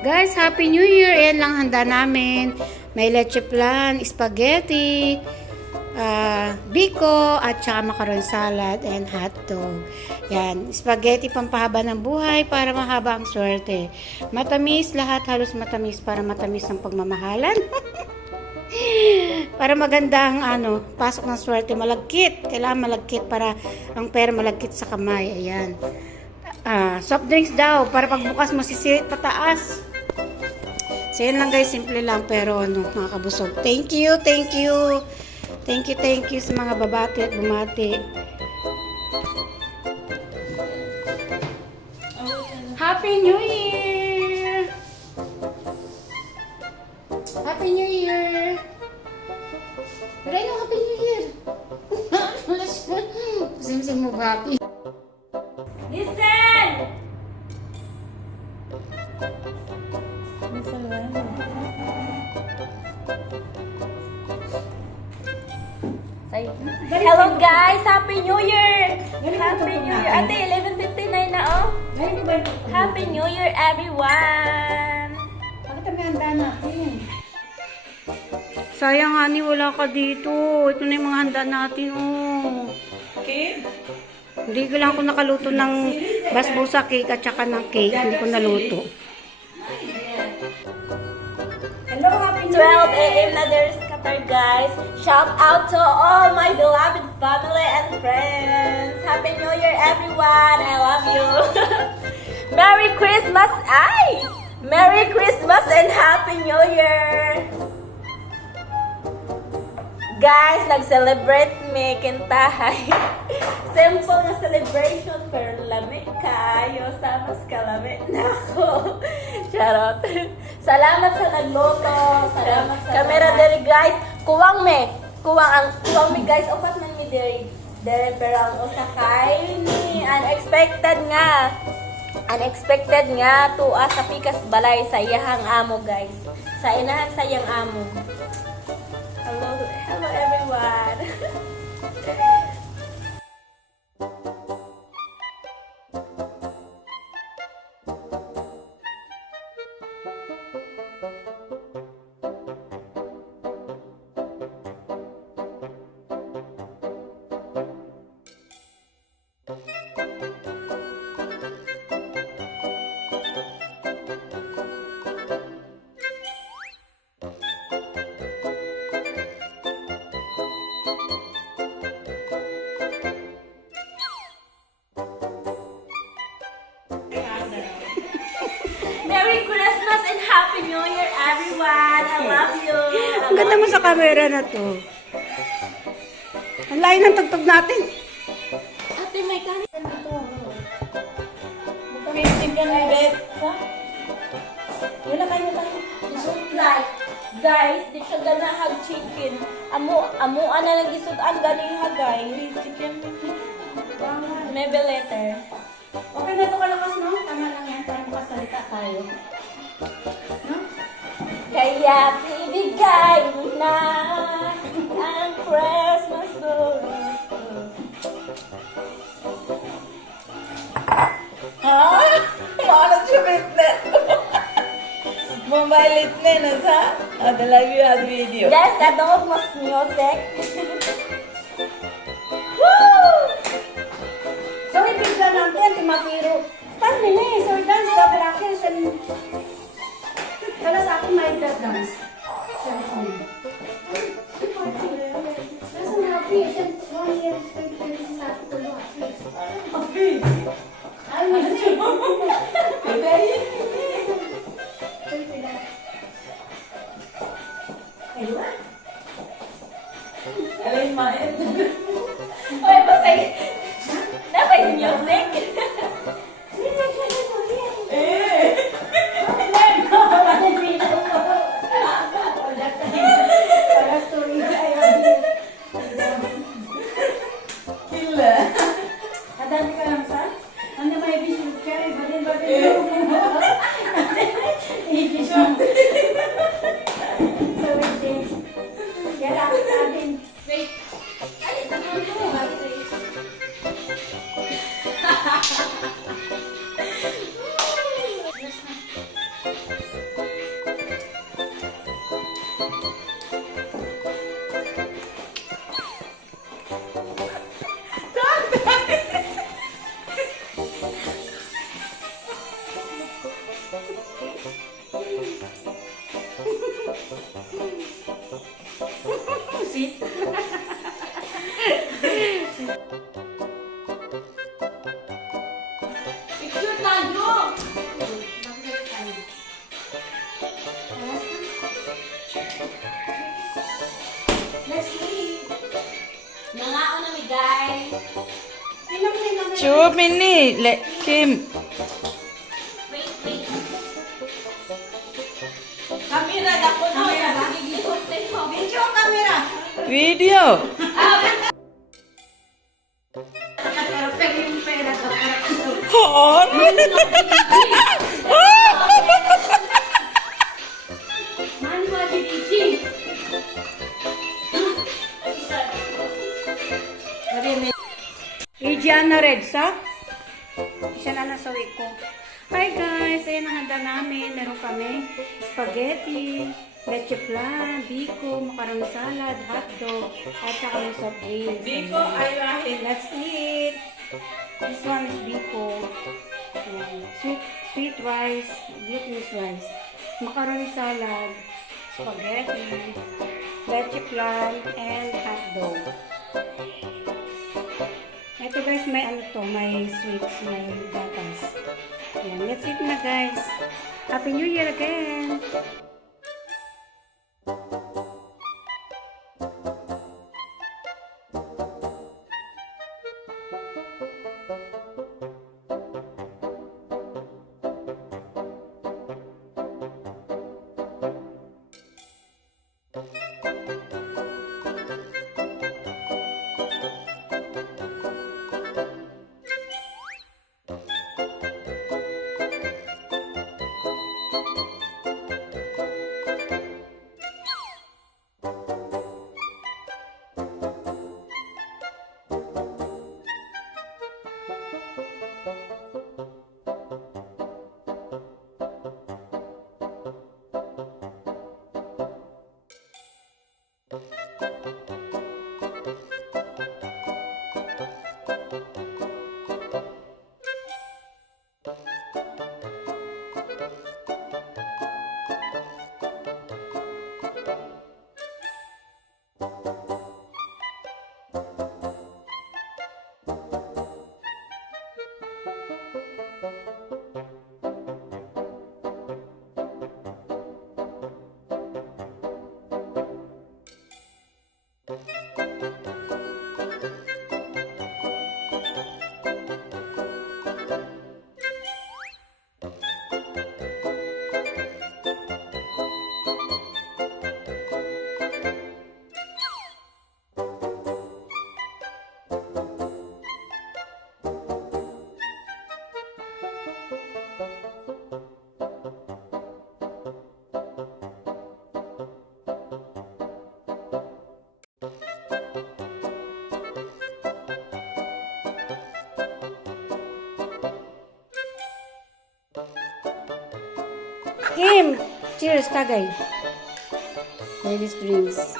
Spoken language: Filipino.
Guys, Happy New Year! Ayan lang handa namin. May leche flan, spaghetti, biko, at saka macaron salad and hotdog. Yan, spaghetti pampahaba ng buhay para mahaba ang swerte. Matamis, lahat halos matamis para matamis ang pagmamahalan. Para maganda ang pasok ng swerte. Malagkit. Kailangan malagkit para ang pera malagkit sa kamay. Ayan. Soft drinks daw para pagbukas mo sisirit pataas. So yun lang guys, simple lang pero nakakabusog. Thank you sa mga babati at bumati. Happy New Year! Happy New Year! Pero Happy New Year! Sim mo happy. Listen! Hello guys! Happy New Year! Happy New Year! Ate, 11:59 na oh! Happy New Year everyone! Bakit ang handa natin? Sayang honey, wala ka dito. Ito na yung mga handa natin oh. Okay? Hindi ko lang ako nakaluto ng basbosa cake at saka ng cake. Hindi ko naluto. Hello, happy 12 a.m. na there's Qatar guys. Shout out to all my beloved family and friends. Happy New Year everyone. I love you. Merry Christmas. Ay! Merry Christmas and Happy New Year. Guys, nag-celebrate me kintahay. Simple na celebration pero lamig kayo sa mas kalamig na ako. Charot. Salamat sa nagluto. Salamat sa camera dere guys. Kuwang me guys. Upat man mi dere pero ang usakay ni unexpected nga tuwa sa pikas balay sa iyahang amo guys. Sa inahan sa iyang amo. Hello everyone. Merry Christmas and Happy New Year, everyone! I love you! Ang ganda mo sa camera na to. Ang layo ng tugtog natin. Ate, may camera na to. Magkamisip ka na, Bet. Ha? Wala kayo. Like, guys, di siya ganahag chicken. Amuan na nag-isudan ganing hagay. Chicken. Maybe later. Okay na ito kalakas, no? Tama lang yan para makasalita tayo. No? Kaya ibigay mo na ang Christmas bonus. Ha? Paano siya bitnet? Mobile na sa the live you had video. Guys, kadong mas music. Woo! So, ibigla natin, timapiro. Paano nila so dance, double action. Kala sa akin, may dance. Cellphone. Nasa happy, siya, 1 year, 20 sa akin, tulo, happy. Ay, may Alay, maed. Oy, patay. Dapat music. Kila. Kadami ka lang sa? Ano may vision carry? Badin. Vision. So, wait. Kaya natin. Wait. Ay, ito mo. Let's eat. Mga na mi guys. Chub ini, let Kim. Wait, wait. Kamera dapat mo. Video camera. Video. Pero yung pera ko. Oh. Man mo Gigi. Idiana Reds, ha? Siya na nasawi ko. Hi guys! Ayan ang handa namin. Meron kami spaghetti, leche flan, biko, macaroni salad, hotdog, at saka may soft drinks. Biko ay lahir. Let's eat! This one is biko. Sweet rice, glutinous rice, macaroni salad, spaghetti, leche flan, and hotdog. Ito guys, may ano to, may sweets, may gatas. Yan, let's eat na guys. Happy New Year again! Kim! Cheers, Tagay. Ladies drinks.